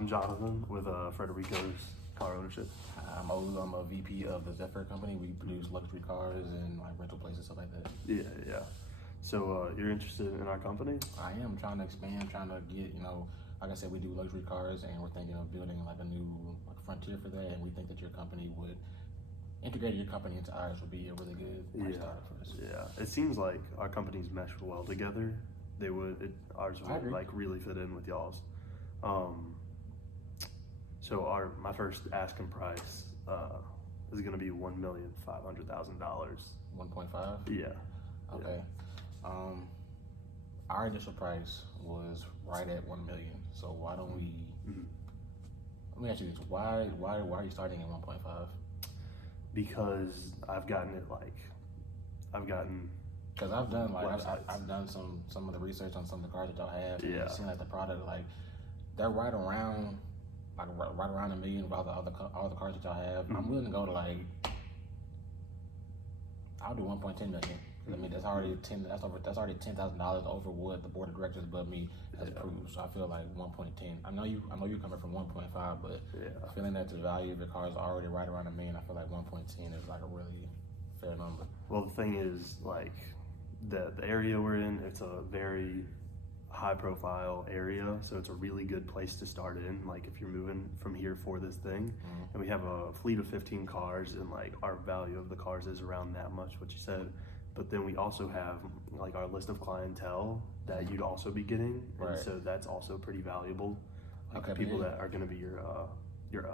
I'm Jonathan with Frederico's Car Ownership. I'm Olu. I'm a VP of the Zephyr company. We produce luxury cars and like rental places, stuff like that. Yeah. So you're interested in our company? I am trying to expand, trying to get, like I said, we do luxury cars and we're thinking of building like a new frontier for that. And we think that your company would integrate your company into ours would be a really good startup for us. Yeah. It seems like our companies mesh well together. Ours would like really fit in with y'all's. So my first asking price is going to be $1,500,000. 1.5. Yeah. Okay. Yeah. Our initial price was right at 1 million. So why don't we? Mm-hmm. Let me ask you this: Why are you starting at 1.5? Because I've gotten. Because I've done some of the research on some of the cars that y'all have. And I've seen like the product, like they're right around $1 million with all the cars that y'all have. I'm willing to go to I'll do 1.10 million. I mean that's already $10,000 over what the board of directors above me has approved. So I feel like 1.10. I know you're coming from 1.5, but feeling that the value of the car is already right around $1 million, I feel like 1.10 is like a really fair number. Well, the thing is, like the area we're in, it's a very high profile area, so it's a really good place to start in, like if you're moving from here for this thing. And we have a fleet of 15 cars, and like our value of the cars is around that much, what you said. But then we also have like our list of clientele that you'd also be getting, and so that's also pretty valuable. Like the people that are going to be your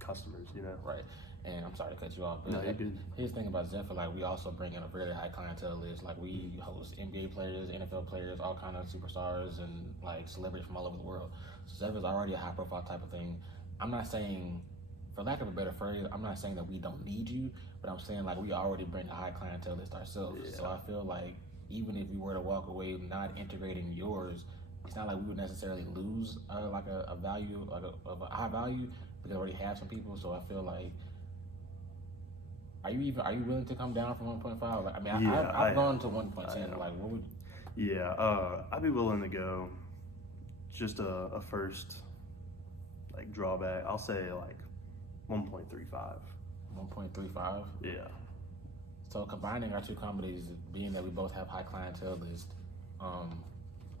customers, Right. And I'm sorry to cut you off, but no, you're good. Here's the thing about Zephyr, like we also bring in a very high clientele list. Like we host NBA players, NFL players, all kind of superstars and like celebrities from all over the world. So Zephyr's already a high profile type of thing. I'm not saying, for lack of a better phrase, I'm not saying that we don't need you, but I'm saying like we already bring a high clientele list ourselves. So I feel like even if we were to walk away not integrating yours, it's not like we would necessarily lose a value, of a high value, because we already have some people. So I feel like, are you willing to come down from 1.5? Like, I mean, I've gone to 1.10. Like, what would? Yeah, I'd be willing to go. Just a first like drawback. I'll say like 1.35. 1.35. Yeah. So combining our two companies, being that we both have high clientele list,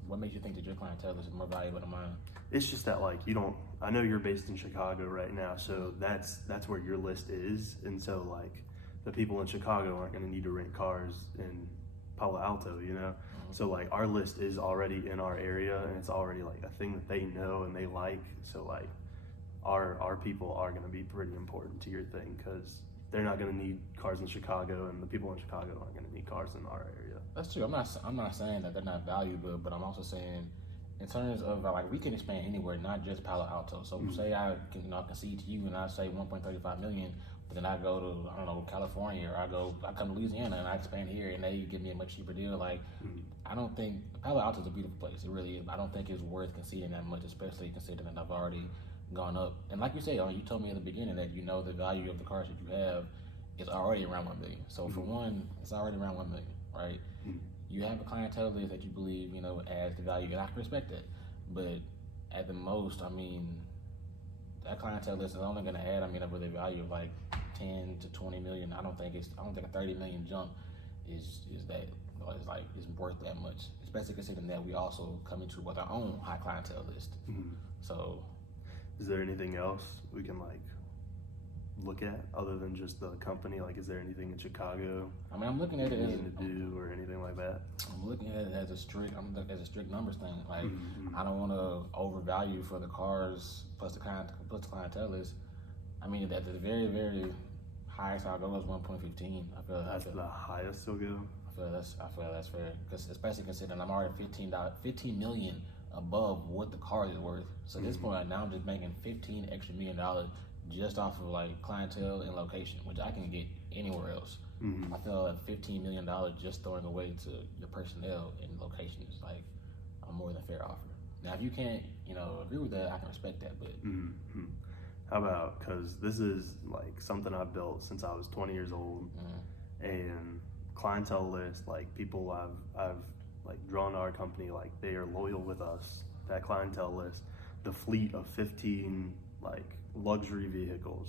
what makes you think that your clientele list is more valuable than mine? It's just that like I know you're based in Chicago right now, so that's where your list is, and so like the people in Chicago aren't going to need to rent cars in Palo Alto, So like our list is already in our area, and it's already like a thing that they know and they like. So like our people are going to be pretty important to your thing, because they're not going to need cars in Chicago, and the people in Chicago aren't going to need cars in our area. That's true. I'm not saying that they're not valuable, but I'm also saying in terms of like we can expand anywhere, not just Palo Alto. So say I can concede to you and I say 1.35 million, but then I go to California, or I come to Louisiana and I expand here and they give me a much cheaper deal. Like I don't think Palo Alto is a beautiful place. It really is. I don't think it's worth conceding that much, especially considering that I've already gone up. And like you say, you told me at the beginning that the value of the cars that you have is already around 1 million. So for one, it's already around 1 million, right? You have a clientele list that you believe, adds the value, and I can respect that. But at the most, I mean, that clientele list is only going to add, up with a value of like 10 to 20 million. I don't think a 30 million jump is worth that much, especially considering that we also come into with our own high clientele list. So, is there anything else we can like look at other than just the company? Like, is there anything in Chicago? I'm looking at it as to do or anything like that. I'm looking at it as a strict numbers thing. Like, I don't want to overvalue for the cars plus the clientele list. At the very, very highest I'll go is 1.15. I feel that's the highest you'll go. I feel that's fair, because especially considering I'm already $15 million above what the car is worth. So at this point now I'm just making $15 extra million just off of like clientele and location, which I can get anywhere else. I feel like $15 million just throwing away to your personnel and location is like a more than fair offer. Now, if you can't, agree with that, I can respect that. But how about, because this is like something I've built since I was 20 years old, and clientele list, like people I've like drawn to our company, like they are loyal with us. That clientele list. the fleet of 15 like luxury vehicles.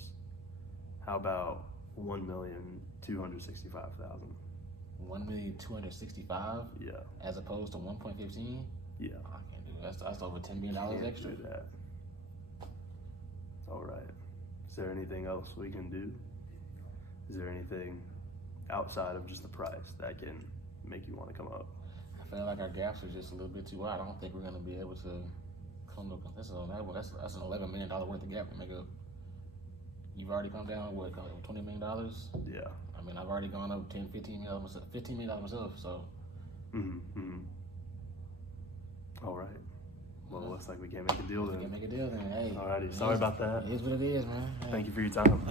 How about 1,265,000? 1,265,000 Yeah, as opposed to 1.15. yeah. I can't do that. That's over $10 billion Can't extra. do that. All right. Is there anything else we can do? Is there anything outside of just the price that can make you want to come up? I feel like our gaps are just a little bit too wide. I don't think we're going to be able to come to that's an $11 million worth of gap to make up. You've already come down what $20 million. Yeah. I mean, I've already gone up $10, $15 million myself, $15 million myself. So. All right. Well, it looks like we can't make a deal then. We can make a deal then. Hey. Alrighty. Sorry about that. It is what it is, man. Hey. Thank you for your time.